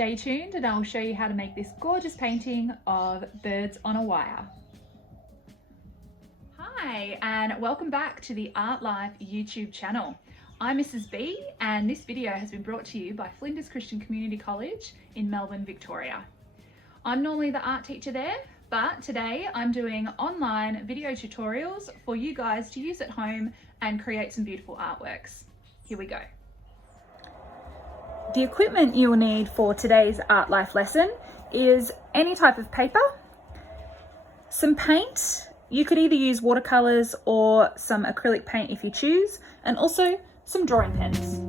stay tuned and I'll show you how to make this gorgeous painting of birds on a wire. Hi, and welcome back to the Artlife YouTube channel. I'm Mrs. B, and this video has been brought to you by Flinders Christian Community College in Melbourne, Victoria. I'm normally the art teacher there, but today I'm doing online video tutorials for you guys to use at home and create some beautiful artworks. Here we go. The equipment you will need for today's Artlife lesson is any type of paper, some paint. You could either use watercolours or some acrylic paint if you choose, and also some drawing pens.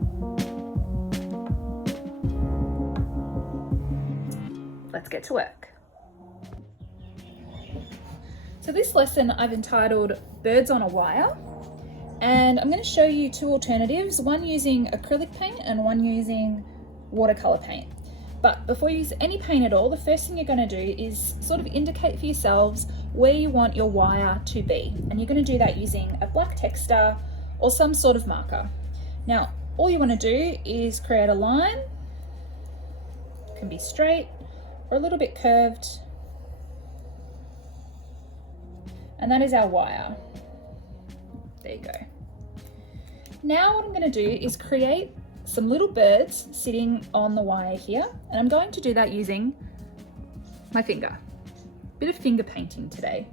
Let's get to work. So this lesson I've entitled Birds on a Wire, and I'm going to show you two alternatives, one using acrylic paint and one using watercolour paint. But before you use any paint at all, the first thing you're going to do is sort of indicate for yourselves where you want your wire to be. And you're going to do that using a black texter or some sort of marker. Now, all you want to do is create a line. It can be straight or a little bit curved. And that is our wire. There you go. Now what I'm going to do is create some little birds sitting on the wire here, and I'm going to do that using my finger. Bit of finger painting today.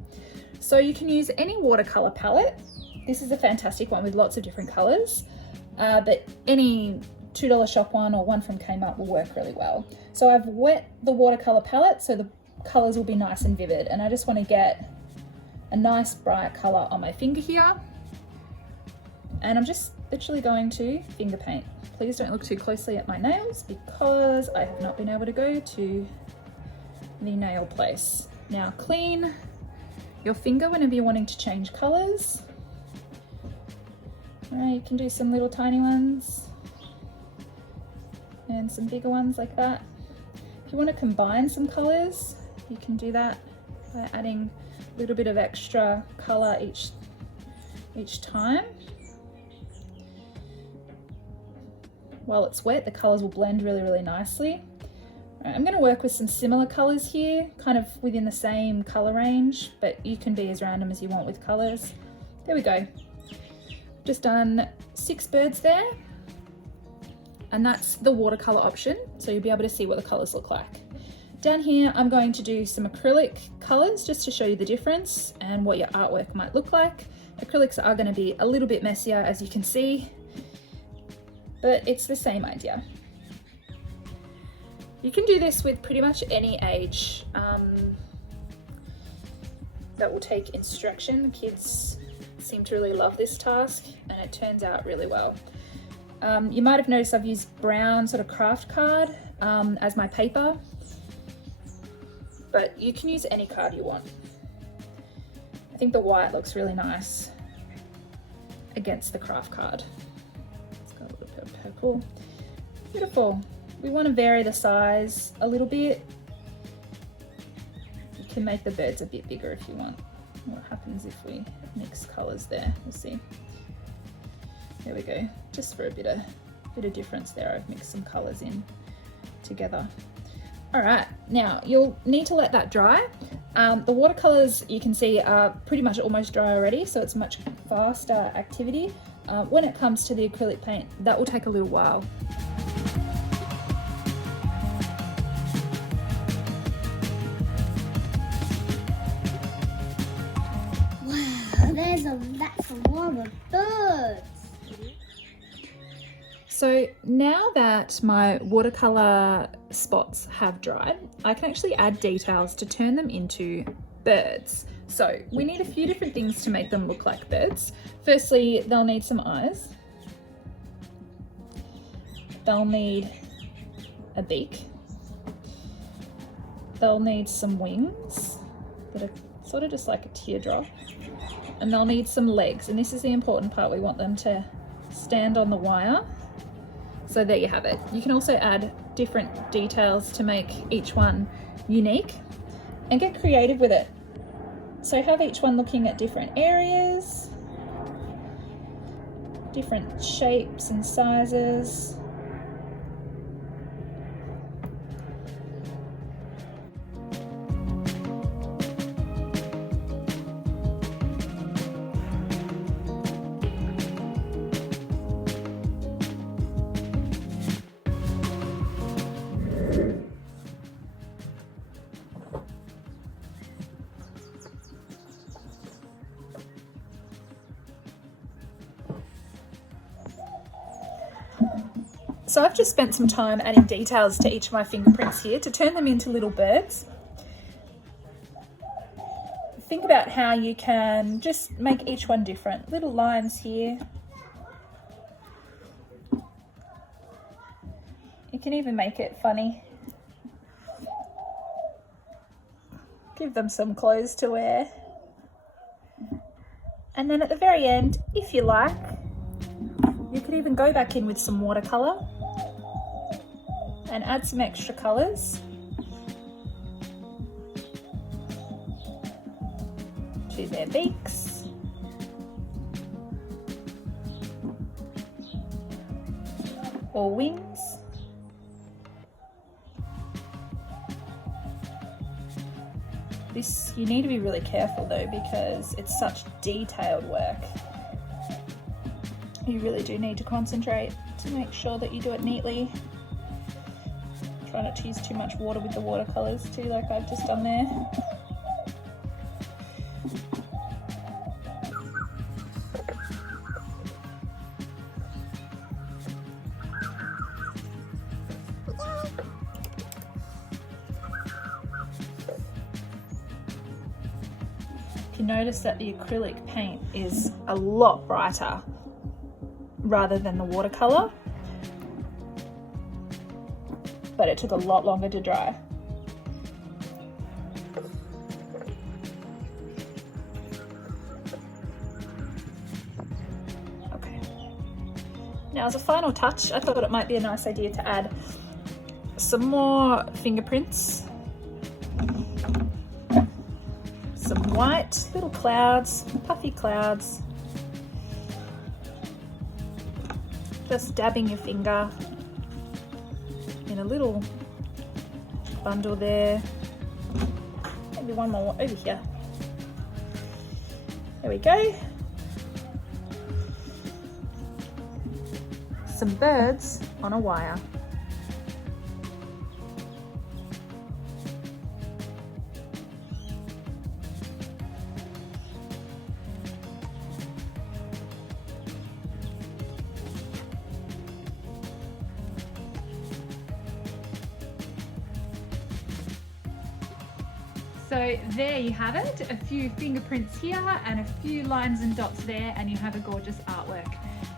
So you can use any watercolor palette. This is a fantastic one with lots of different colors, but any $2 shop one or one from Kmart will work really well. So I've wet the watercolor palette so the colors will be nice and vivid, and I just want to get a nice bright color on my finger here. And I'm just literally going to finger paint. Please don't look too closely at my nails because I have not been able to go to the nail place. Now clean your finger whenever you're wanting to change colors. You can do some little tiny ones and some bigger ones like that. If you want to combine some colors, you can do that by adding a little bit of extra color each time. While it's wet, the colors will blend really, really nicely. I'm going to work with some similar colors here, kind of within the same color range, but you can be as random as you want with colors. There we go. Just done 6 birds there, and that's the watercolor option, so you'll be able to see what the colors look like. Down here, I'm going to do some acrylic colors just to show you the difference and what your artwork might look like. Acrylics are going to be a little bit messier, as you can see, but it's the same idea. You can do this with pretty much any age that will take instruction. Kids seem to really love this task, and it turns out really well. You might have noticed I've used brown sort of craft card as my paper, but you can use any card you want. I think the white looks really nice against the craft card. It's got a little bit of purple. Beautiful. We want to vary the size a little bit. You can make the birds a bit bigger if you want. What happens if we mix colors there? We'll see. There we go. Just for a bit of difference there, I've mixed some colors in together. All right, now you'll need to let that dry. The watercolors you can see are pretty much almost dry already, so it's much faster activity. When it comes to the acrylic paint, that will take a little while. Wow, that's a lot of birds. So now that my watercolor spots have dried, I can actually add details to turn them into birds. So we need a few different things to make them look like birds. Firstly, they'll need some eyes. They'll need a beak. They'll need some wings that are sort of just like a teardrop. And they'll need some legs. And this is the important part. We want them to stand on the wire. So there you have it. You can also add different details to make each one unique and get creative with it. So have each one looking at different areas, different shapes and sizes. So I've just spent some time adding details to each of my fingerprints here to turn them into little birds. Think about how you can just make each one different. Little lines here. You can even make it funny. Give them some clothes to wear. And then at the very end, if you like, you could even go back in with some watercolour and add some extra colours to their beaks. Or wings. This, you need to be really careful though, because it's such detailed work. You really do need to concentrate to make sure that you do it neatly. Try not to use too much water with the watercolours too, like I've just done there. You notice that the acrylic paint is a lot brighter rather than the watercolour, but it took a lot longer to dry. Okay. Now as a final touch, I thought it might be a nice idea to add some more fingerprints. Some white little clouds, puffy clouds. Just dabbing your finger in a little bundle there. Maybe one more over here. There we go. Some birds on a wire. So there you have it, a few fingerprints here and a few lines and dots there, and you have a gorgeous artwork.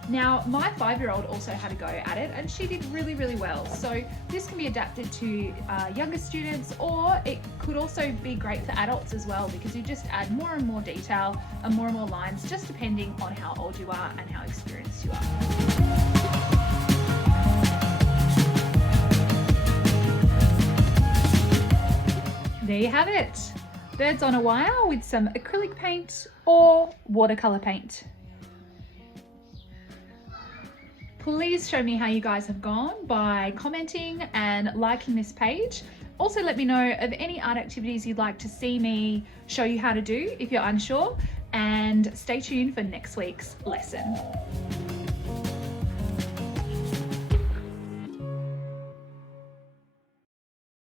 Now, my 5-year-old also had a go at it and she did really, really well. So this can be adapted to younger students, or it could also be great for adults as well, because you just add more and more detail and more lines, just depending on how old you are and how experienced you are. There you have it, birds on a wire with some acrylic paint or watercolor paint. Please show me how you guys have gone by commenting and liking this page. Also let me know of any art activities you'd like to see me show you how to do if you're unsure, and stay tuned for next week's lesson.